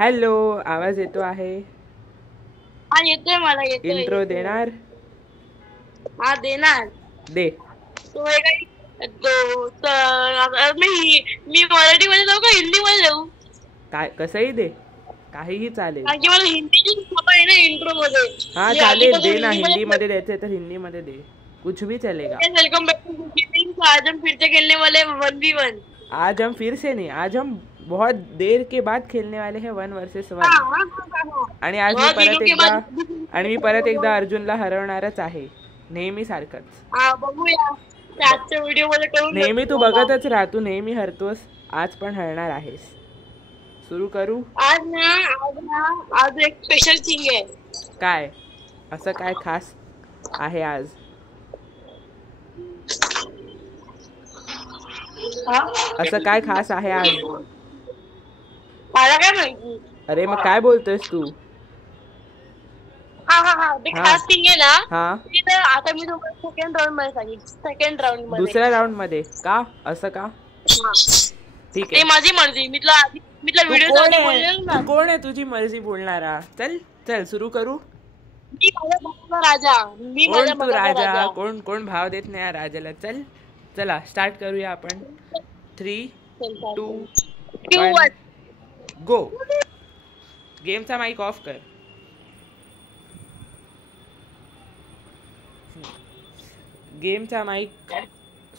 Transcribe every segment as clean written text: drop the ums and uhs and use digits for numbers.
Hello, आवाज येतो आहे? हा येतोय, मला येतोय. इंट्रो देणार? हा देणार. दे. तो मी मराठी मध्ये जाऊ का हिंदी मध्ये जाऊ? काय कसंही दे, काहीही चालेल. कारण की मला हिंदीची सवय आहे ना इंट्रो मध्ये. हा चालेल, दे ना. हिंदी मध्ये द्यायचं तर हिंदी मध्ये दे, कुछ भी चलेगा. Welcome back to gaming. आज हम फिर से खेलने वाले 1v1। आज हम फिर से नहीं, आज हम बहुत देर के बाद खेलने वाले हैं 1 vs 1। आणि आज मी परत एकदा अर्जुनला हरवणारच आहे, नेहमी सारखंच. बघूया आजच्या व्हिडिओ मध्ये करून. नेहमी तू बघतच राह, तू नेहमी हरतोस, आज पण हरणार आहेस. सुरू करू? आज एक स्पेशल थिंग आहे. काय? असं काय खास आहे आज? असं काय खास आहे आज? मला काय माहिती. अरे मग काय बोलतोयस तू? ते खास थिंग आहे ना. आता मी तुम्हाला सेकंड राऊंड मध्ये सांगितलं. सेकंड राऊंड मध्ये, दुसऱ्या राऊंड मध्ये का? असं का? ठीक आहे, माझी मर्जी. मी तुला व्हिडिओ कोण आहे तुझी मर्जी बोलणारा? चल चल सुरू करू. मी माझा राजा. तू राजा? कोण भाव देत नाही राजाला. चल चला स्टार्ट करूया आपण. 3, 2, 1 गो. गेमचा माईक ऑफ कर. गेमचा माईक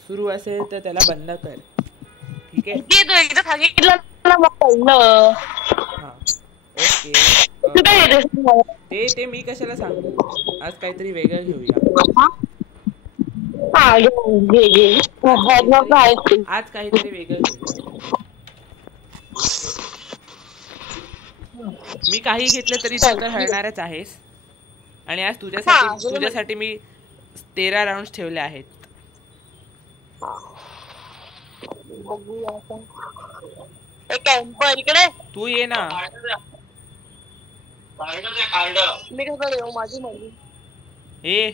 सुरू असेल तर त्याला बंद कर. ठीक आहे. ओके. ते मी कशाला सांगू. आज काहीतरी वेगळं घेऊया. आज काहीतरी वेगळं घेऊया. मी काही घेतलं तरी तू तर हरणारच आहेस. आणि आज तुझ्यासाठी मी 13 राऊंड ठेवले आहेत. तू ये ना. ए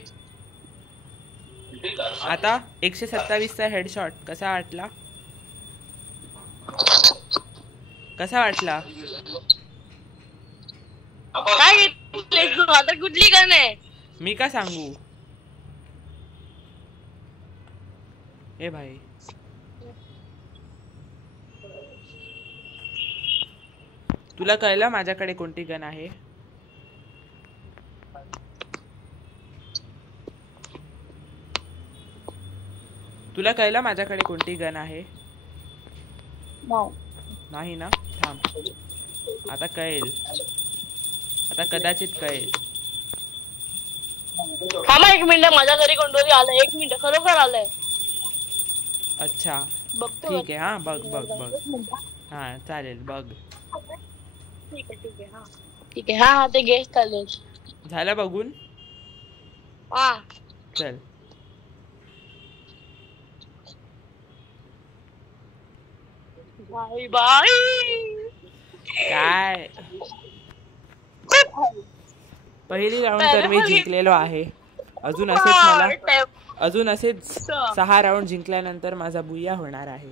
आता 127 चा हेडशॉट कसा वाटला? काय आता कुठली गण आहे? मी का सांगू? ए भाई, तुला कळलं माझ्याकडे कोणती गन आहे? तुला कळलं माझ्याकडे कोणती गन आहे? नाही ना? थांब, आता कळेल. आता कदाचित कळेल. एक मिनिट, माझ्या घरी कोणतरी आलंय. 1 मिनिट, खरोखर आलंय. अच्छा ठीक आहे. हा बघ. हा चालेल, बघ. ठीक आहे. हा ते गेस्ट चालेल. झालं बघून? चल. बाय. काय पहिली राऊंड तर मी जिंकलेलो आहे. अजून असेच 6 राऊंड जिंकल्यानंतर माझा बुया होणार आहे.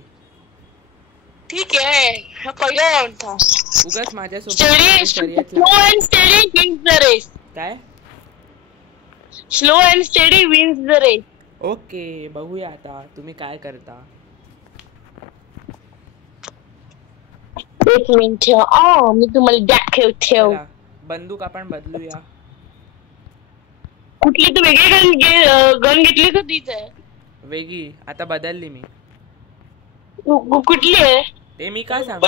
ठीक आहे. हा पहिला राऊंड था. उगाच माझ्यासोबत काय? Slow and steady wins the race. Okay, बघूया आता तुम्ही काय करता. 1 मिनिट, मी तुम्हाला दाखवते. बंदूक आपण बदलूया. कुठली? तू वेगळी गन घेतली का? तीच आहे वेगळी. आता बदलली मी. कुठली आहे ते मी काय सांगू?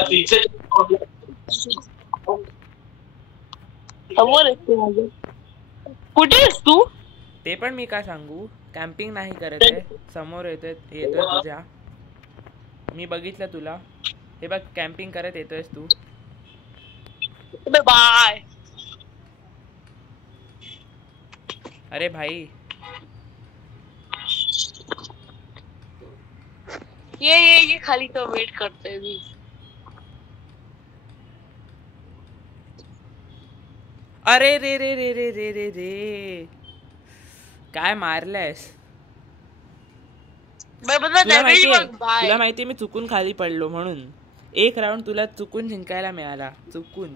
समोर आहे. कुठे आहेस तू? ते पण मी काय सांगू? कॅम्पिंग नाही करत आहे. समोर येतोय तुझ्या. मी बघितलं तुला. हे बघ, कॅम्पिंग करत येतोयस तू. बाय. अरे भाई, ये खाली तो वेट करतोय मी. अरे रे रे रे रे रे रे रे, काय मारलंयस? तुला माहिती मी चुकून खाली पडलो म्हणून. 1 राऊंड तुला चुकून जिंकायला मिळाला. चुकून.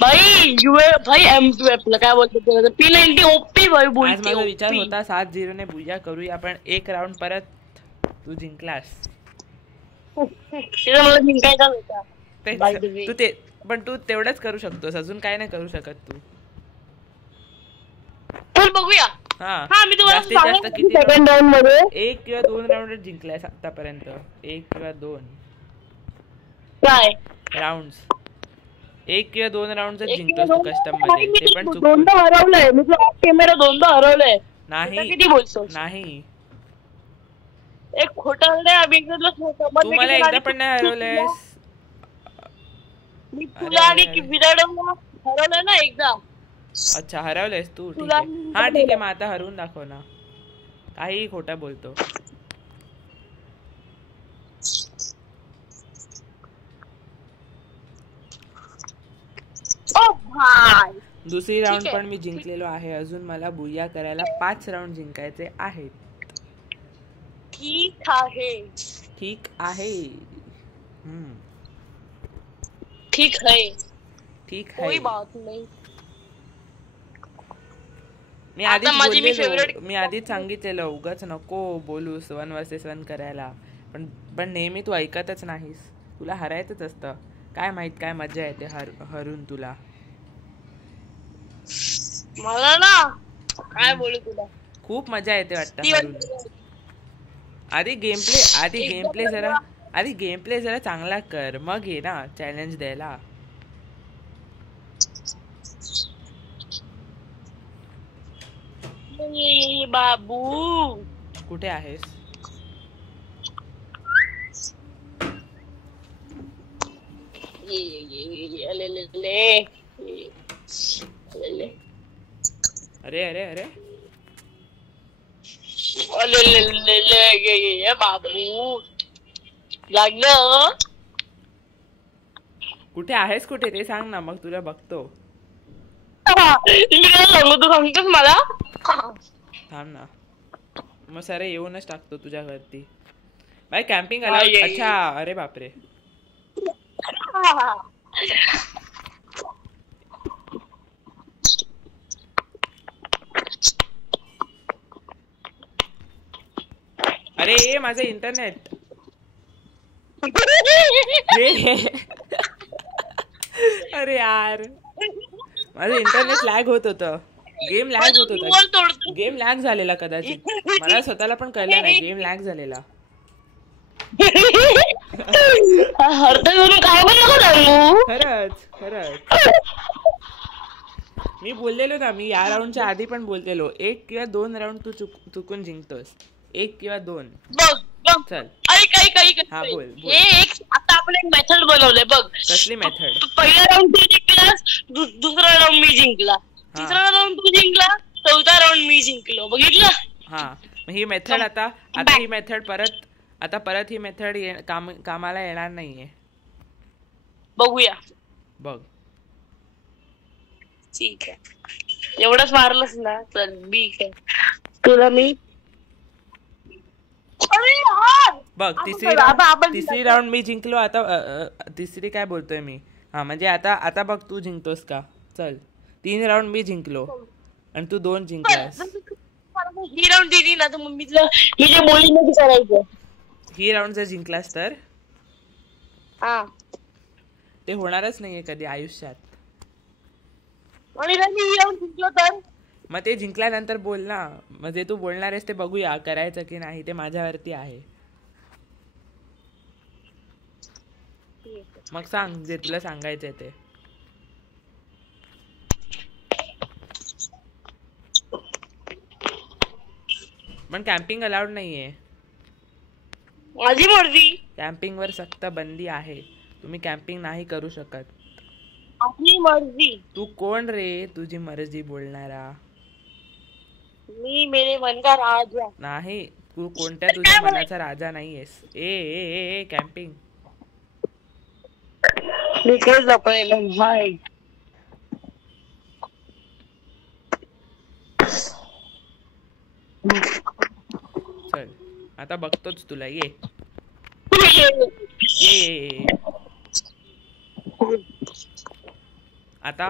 भाई भाई M2 काय बोलतो P90 ओपी भाई बोलते. आज माझा विचार होता 7-0 ने बुया करूया पण एक राऊंड परत तू जिंकलास. मला जिंकायचा होता. तू ते पण तू तेवढंच करू शकतोस अजून काय नाही करू शकत तू. चल बघूया. हा मी तुम्हाला जास्त किती सेकंड राऊंड मध्ये 1 किंवा 2 राऊंड जिंकलायस आतापर्यंत. 1 किंवा 2 काय राऊंड्स 1 किंवा 2 राऊंड जिंकतोस तू कस्टम मध्ये. ते पण तू दोनदा हरवलंय. मी कॅमेरा दोनदा हरवलंय. नाही किती बोलतोस? नाही एक खोटा हरवलंय. आम्ही तू मला एकदा पण नाही हरवलंयस. मी तुला आणि विराटला हरवलं ना एकदा. अच्छा हरवलंयस तू. ठीक आहे हा ठीक आहे मग आता हरवून दाखव ना. काही खोटा बोलतो. दुसरी राऊंड पण मी जिंकलेलो आहे. अजून मला बुया करायला 5 राऊंड जिंकायचे आहेत. ठीक आहे. ठीक आहे. ठीक है. ठीक है. कोई बात नहीं. मी आधीच सांगितलेलं उगाच नको बोलूस 1 vs 1 करायला. पण नेहमी तू ऐकतच नाहीस. तुला हरायचंच असतं. काय माहित काय मजा येते हरून तुला. मला ना काय बोलू तुला खूप मजा येते वाटतं हरून. आधी गेम प्ले जरा चांगला कर मग ये ना चॅलेंज द्यायला. बाबू कुठे आहेस? अरे अरे अरे बाबू लागलं. कुठे आहेस? कुठे ते सांग ना मग तुला बघतो. तू सांगतोस मला. थांब ना मग सर येऊनच टाकतो तुझ्या घरती. भाई कॅम्पिंग आला. अच्छा अरे बापरे. अरे माझं इंटरनेट. अरे यार माझं इंटरनेट लॅग होत होतं. गेम लॅग होत होता. गेम लॅग झालेला कदाचित. मला स्वतःला पण कळलं नाही गेम लॅग झालेला. खरंच खरंच मी बोललेलो ना. मी या राऊंडच्या आधी पण बोललेलो 1 किंवा 2 राऊंड तू चुकून जिंकतोस. 1 किंवा 2. चल हा बोल. आता आपण एक मेथड बनवलंय बघ. कसली मेथड? पहिला राऊंड तू जिंकलास. दुसरा राऊंड मी जिंकला. तिसरा राऊंड तू जिंकला. चौथा राऊंड मी जिंकलो. बघितलं. हा ही मेथड आता ही मेथड परत ही मेथड कामाला येणार नाहीये. बघूया. बघ ठीक आहे एवढंच मारलंस ना तर ठीक आहे. तुला मी बघ तिसरी राऊंड मी जिंकलो. आता तिसरी काय बोलतोय मी. हा म्हणजे आता बघ तू जिंकतोस का. चल 3 राऊंड मी जिंकलो आणि तू 2 जिंकलास. ही राऊंड दिली ना तर मी जे बोलीन ना ते करायचं. ही राऊंड जर जिंकलास तर ते होणारच नाहीये कधी आयुष्यात. आणि ही राऊंड जिंकलो तर मग ते जिंकल्यानंतर बोल ना. म्हणजे तू बोलणार आहेस ते बघूया करायचं की नाही. ते माझ्यावरती आहे. मग सांग जे तुला सांगायचंय ते. पण कॅम्पिंग अलाउड नाहीये. माझी मर्जी. कॅम्पिंग वर सक्त बंदी आहे. तुम्ही कॅम्पिंग नाही करू शकत. आपली मर्जी. तू कोण रे तुझी मर्जी बोलणारा? मी मेरे मन का राजा. नाही तू कोणत्या तुझ्या मनाचा राजा नाहीयेस. ए कॅम्पिंग. चल आता बघतोच तुला. ये आता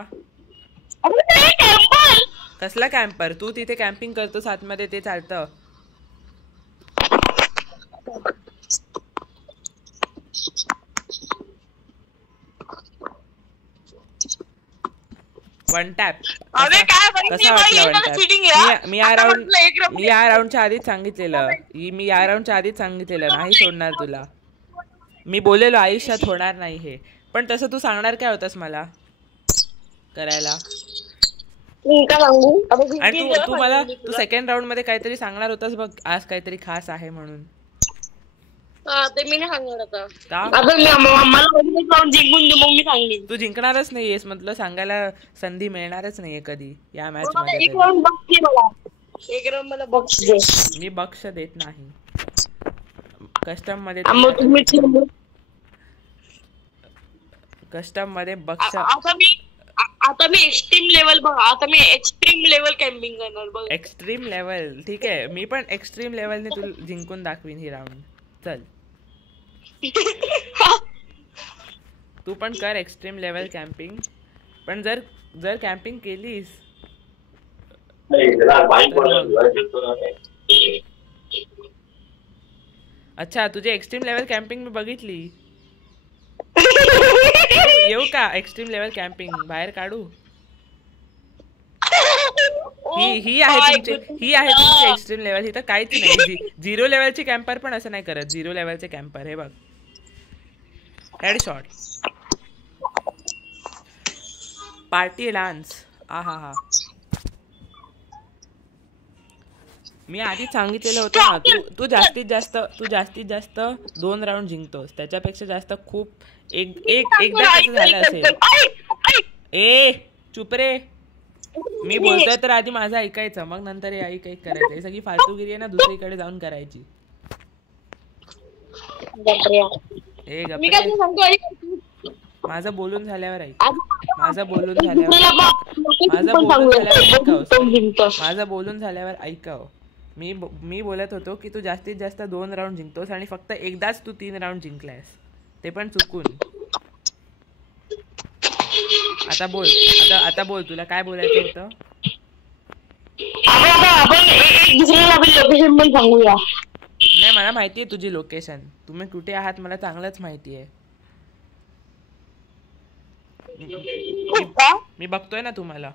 कसला कॅम्पर? तू तिथे कॅम्पिंग करतोस आतमध्ये, ते चालतं? वन टॅप कसा वाटला वन टॅप? मी या राऊंडच्या आधीच सांगितलेलं नाही सोडणार तुला. मी बोललेलो आयुष्यात होणार नाही हे, पण तसं तू सांगणार काय होतास मला करायला? आणि तू सेकंड राऊंड मध्ये काहीतरी सांगणार होतास बघ, आज काहीतरी खास आहे म्हणून. ते मी नाही सांगणार आता. तू जिंकणारच नाहीयेस, म्हटलं सांगायला संधी मिळणारच नाहीये कधी या मॅच मध्ये. मी बक्ष देत नाही कस्टम मध्ये. बक्ष आता मी एक्स्ट्रीम लेवल कॅम्पिंग करणार बघ. एक्स्ट्रीम लेवल ठीक आहे, मी पण एक्स्ट्रीम लेवलने तू जिंकून दाखवीन ही राऊंड. चल तू पण कर एक्स्ट्रीम लेवल कॅम्पिंग, पण जर कॅम्पिंग केलीस अच्छा, तुझी एक्स्ट्रीम लेवल कॅम्पिंग मी बघितली. येऊ का एक्स्ट्रीम लेवल कॅम्पिंग? बाहेर काढू? ही आहे तुमची एक्स्ट्रीम लेवल. ही तर काहीच नाही. 0 लेवलची कॅम्पर पण असं नाही करत. 0 लेवलचे कॅम्पर हे बघ, हेडशॉट, पार्टी डान्स. आहा, मी आधी सांगितलेलं होतं ना, तू जास्तीत जास्त 2 राऊंड जिंकतोस, त्याच्यापेक्षा जास्त खूप एकदा कसं झालं असेल. ए चुप रे, मी बोलतोय तर आधी माझं ऐकायचं, मग नंतर हे काही करायचं. हे सगळी फालतूगिरी आहे ना, दुसरीकडे जाऊन करायची. माझं बोलून झाल्यावर ऐक. माझं बोलून झाल्यावर ऐकाव. मी बोलत होतो की तू जास्तीत जास्त 2 राऊंड जिंकतोस आणि फक्त एकदाच तू 3 राऊंड जिंकलायस, ते पण चुकून. आता बोल तुला काय बोलायचं होतं? नाही, मला माहितीये तुझी लोकेशन, तुम्ही कुठे आहात मला चांगलंच माहितीये. मी बघतोय ना तुम्हाला.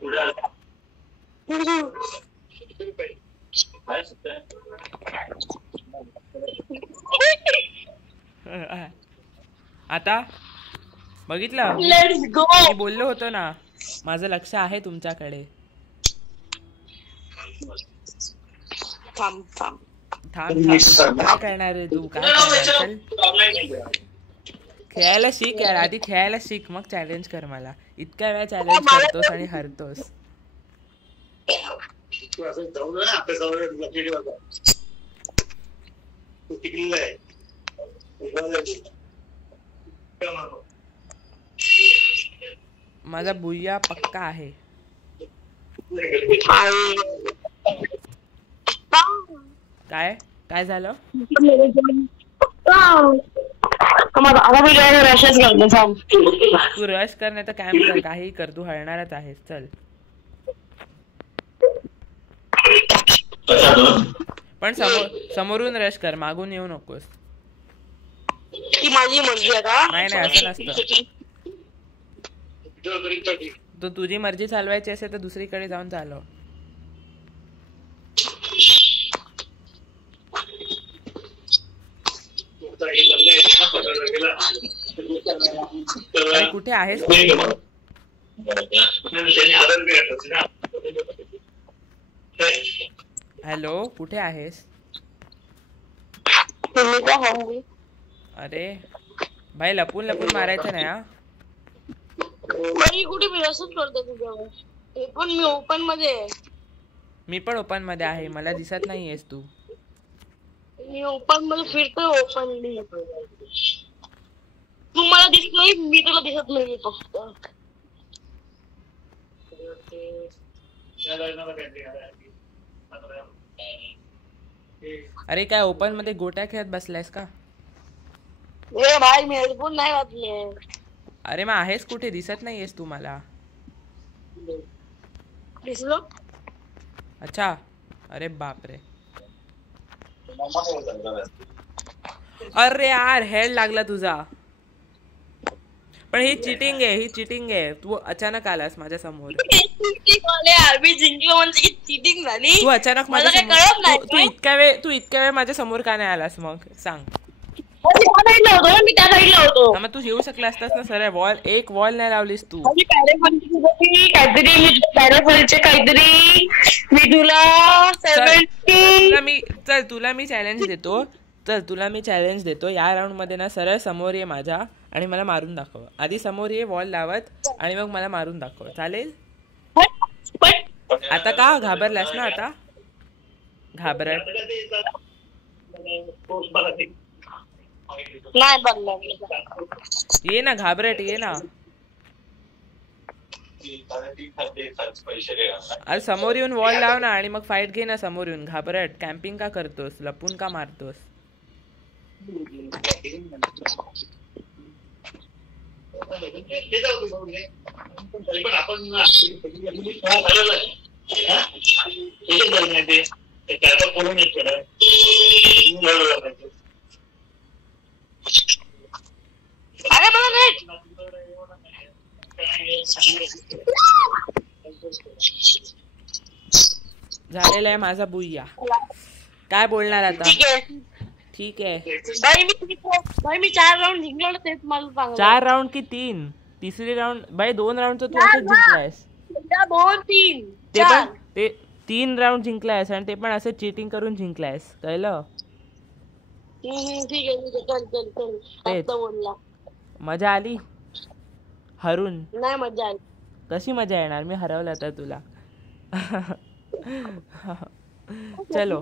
आता बघितलं, मी बोललो होतो ना, माझं लक्ष आहे तुमच्याकडे. थांब काय करणार आहे तू? काय करणार? खेळायला शिक यार, आधी खेळायला शिक, मग चॅलेंज कर मला. इतक्या वेळा चॅलेंज करतोस आणि हरतोस. माझा बुया पक्का आहे. काय झालं? तू रश कर, नाही तर कॅम्प कर, काही कर, तू हरणारच आहेस. चल पण समोरून रश कर, मागून येऊ नकोस. माझी मर्जी आहे. नाही असं नसतं. तू तुझी मर्जी चालवायची असेल तर दुसरीकडे जाऊन चालव. कुठे आहेस? हॅलो, कुठे आहेस? अरे भाई, लपून मारायचं नाही हा. कुठे करतो तुझ्यावर? पण मी ओपन मध्ये आहे. मी पण ओपन मध्ये आहे, मला दिसत नाहीयेस तू. मी ओपन मध्ये फिरतोय. ओपनली तू मला दिसतोय, मी तुला दिसत नाही फक्त. अरे काय ओपन मध्ये गोट्या खेळत बसलायस का? ए भाई, मी हेडफोन नाही वाजले. अरे मग आहेस कुठे? दिसत नाहीयेस तू मला. दिसलो. अच्छा, अरे बापरे. अरे यार हेड लागला तुझा. पण ही चिटिंग आहे. तू अचानक आलास माझ्या समोर. मी जिंकलो म्हणजे चिटिंग झाली. तू अचानक माझ्या समोर तू इतक्या वेळ माझ्या समोर का नाही आलास मग सांग. मी त्या साईडला होतो. मग तू येऊ शकला असतास ना. सर एक वॉल नाही लावलीस तू. काहीतरी मी तुला मी चॅलेंज देतो. या राऊंड मध्ये ना सरळ समोर ये माझ्या आणि मला मारून दाखव. आधी समोर ये वॉल लावत आणि मग मला मारून दाखव. चालेल. आता का घाबरलास ना. आता घाबरत ये ना. घाबरट ये ना. अरे समोर येऊन वॉल लाव ना आणि मग फाईट घे ना समोर येऊन. घाबरट कॅम्पिंग का करतोस. लपून का मारतोस. झालेला आहे माझा बुय्या. काय बोलणार आता. ठीक आहे भाई मी 4 राऊंड जिंकलो ना. तेच मला सांग. 4 राऊंड की 3. तिसरी राऊंड बाई 2 राऊंड तू असंच जिंकलायस. 2-3 ते पण ते 3 राऊंड जिंकलायस आणि ते पण असं चीटिंग करून जिंकलायस. कळलं. ठीक आहे. चल. मजा आली हरून. नाही मजा आली. कशी मजा येणार. मी हरवलं तर तुला. चलो.